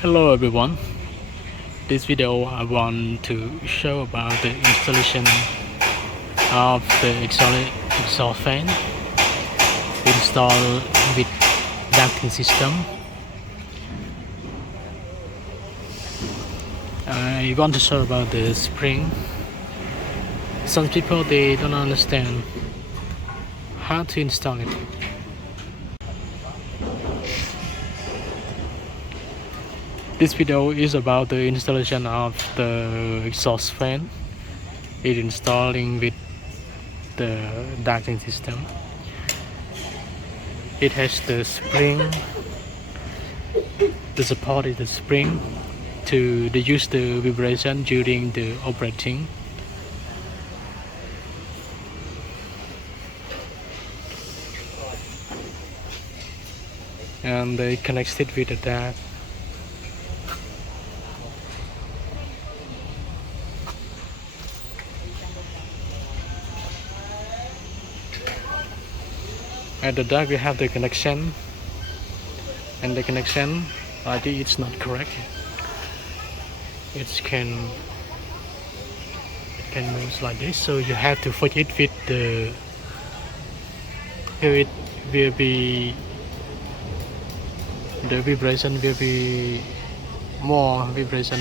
Hello everyone. This video I want to show about the installation of the exhaust fan installed with ducting system. I want to show about the spring. Some people they don't understand how to install it. This video is about the installation of the exhaust fan. It installing with the ducting system. It has the spring. The support is the spring to reduce the vibration during the operating. And they connect it with the duct. At the duct we have the connection, and the connection I think it's not correct. It can move like this, so you have to fix it with the here it will be the vibration will be more vibration.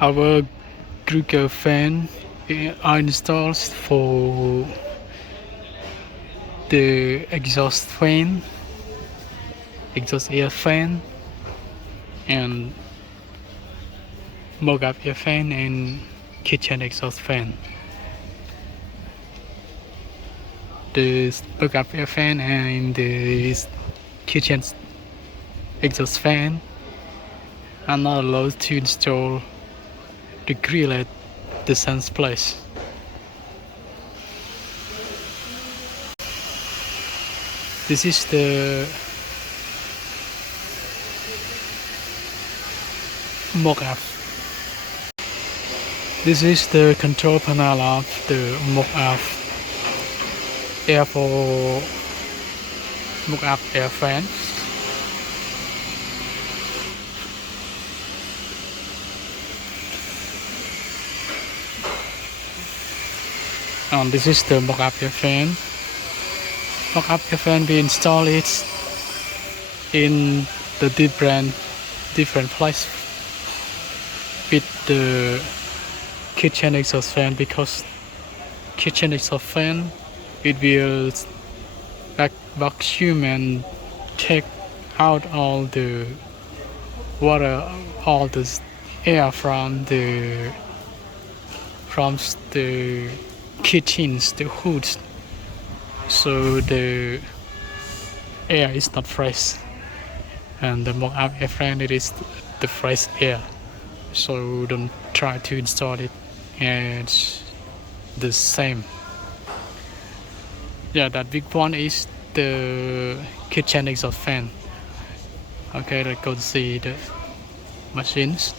Our Kruger Fan are installed for the exhaust air fan, and mock-up air fan and kitchen exhaust fan. The mock-up air fan and the kitchen exhaust fan are not allowed to install the grill at the sun's place. This is the mock-up. This is the control panel of the mock-up air fan. And this is the mock-up air fan. Mock-up air fan we install it in the different place with the kitchen exhaust fan, because kitchen exhaust fan it will vacuum and take out all the water, all the air from the kitchens, the hoods, so the air is not fresh, and the mock-up air fan it is the fresh air, so don't try to install it as the same. Yeah, that big one is the kitchen exhaust fan. Okay, let's go to see the machines.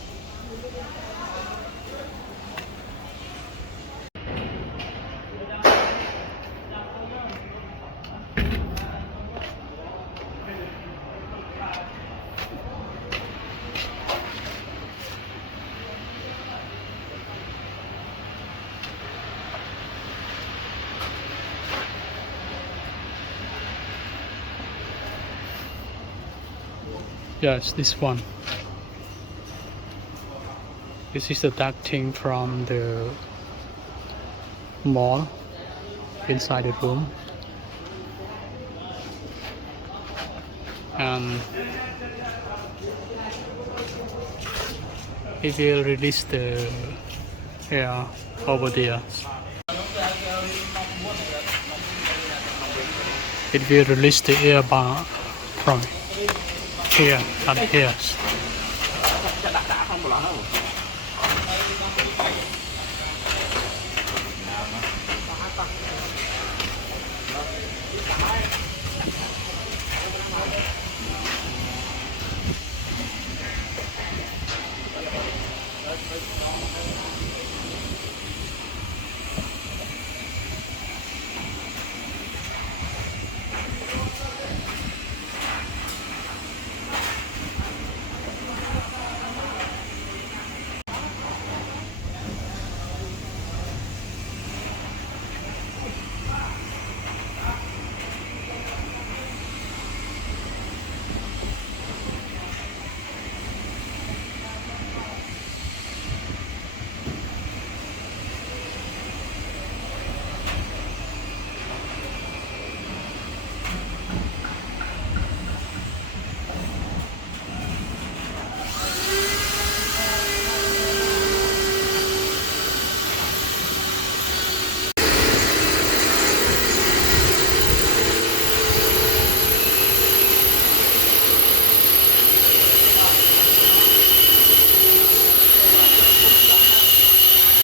Yes, this one. This is the ducting from the mall inside the room. And it will release the air over there. It will release the air bar from here and here.